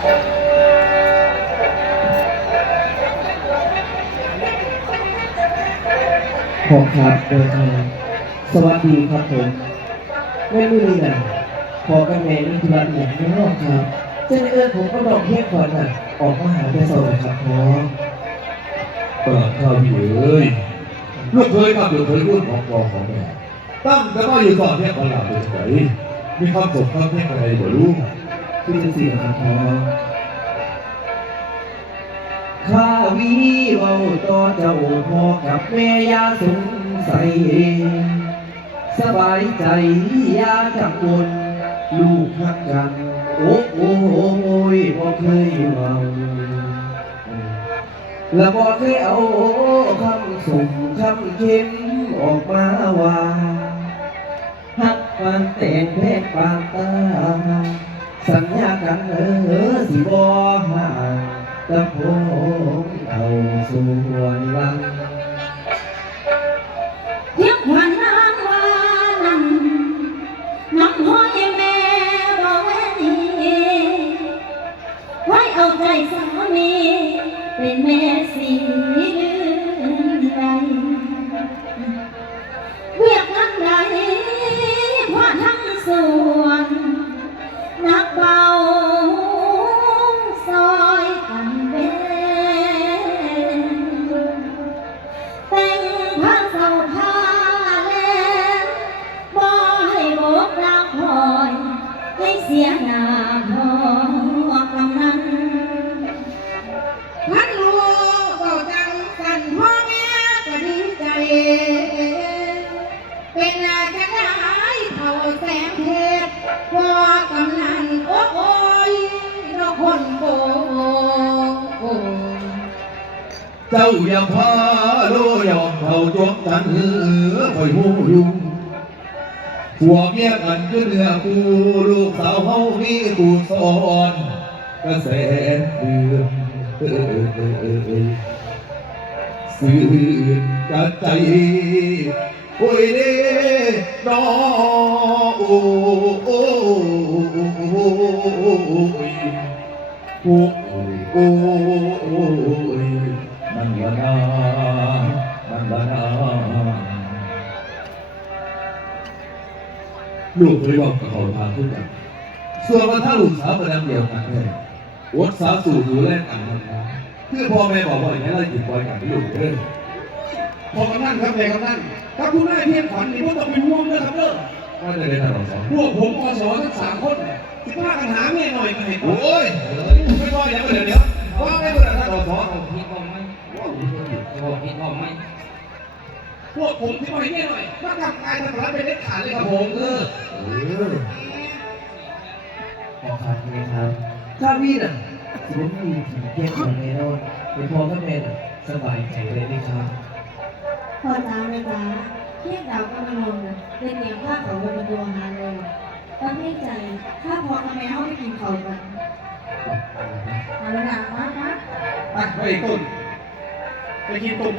ขอครับเดินทางสวัสดีครับผมแม่มือนี่นะพอกับแม่มีธุระอย่างไม่นอกครับเจ้าเอิญผมก็บอกเพียงก่อนน่ะ ออกมาหาแต่สวัสดีครับพ่อเปิดข้าวพี่เอ้ยลูกเคยกับลูกเคยรุ่นของพ่อของแม่ตั้งแต่ว่าอยู่ก่อนเนี่ยตลาดเลยไหนมีความสุขความเท่อะไรบ่รู้ คือจะเสี่ครับพ่อข้าวีเว้าต่อเจ้าพ่อกับแม่ยาสงสัยสบายใจยาจังวลลูกฮักกัน โอ้โอ้โอ้ยบ่เคยเว้าและบอกเคยเอาคำส่งคำเค็มออกมาว่าฮักปานแต่งเพลงปานตา สัญญากันเออสิบ่ห่างตะโพงเอาสู่วันวัน ให้เสียหน้าพ่อกำนันพันลูกก็จังสันพ่อแม่ก็ดีใจ เป็นอาจารย์เขาแสงเทพพ่อกำนันโอ้ยนกคนโบเจ้าอย่าพาโลยอมเขาจวงกันเออคอยหูยุง ผัวเมียกันจนเนื้อกูลูกสาวเฮามีกูสอนกระแสเดือนเออเออสื่อกัดใจโอ้ยเด้นอโอ้โอ้โอ้ยโอ้ยโอ้ยนั่นละนา ลูกเคยบอกกับเขาทางขึ้นกันส่วนว่าถ้าลูกสาวเป็นน้ำเดียวกันเนี่ยอดสาวสู่ดูแลกันนะคือพ่อแม่บอกว่าอย่างนี้เราหยิบปล่อยกันที่ลูกเด้อพอกำนันครับแม่กำนันถ้าคุณแม่เพียงขวัญนี่พวกต้องเป็นห่วงด้วยครับเด้อว่าจะได้ทำอะไรสองพวกผมอสทั้งสามคนเนี่ยสิพากันหาแม่หน่อยก็เห็นโอ้ยไม่ว่าอย่างเดี๋ยวเดี๋ยวว่าไม่ว่าท่านอสอพี่บอกไหมบอกพี่บอกไหม พวกผมที่มาให้แม่หน่อยมาทำการทำร้ายเป็นเด็ดขาดเลยครับผมเออเออขอครับนี่ครับข้าวีน่ะสิผมมีถึงเพียงคนในโน่นเป็นพ่อกับแม่น่ะสบายใจเลยไหมครับพ่อจ้าแม่จ้าเทียบดาวก็มานนนะเป็นเนียผ้าเขาบนดวงหาเลยตั้งให้ใจถ้าพอทำไมเขาไปกินเขากันเอาละนะมามาไปไปต้นไปกินต้มไก่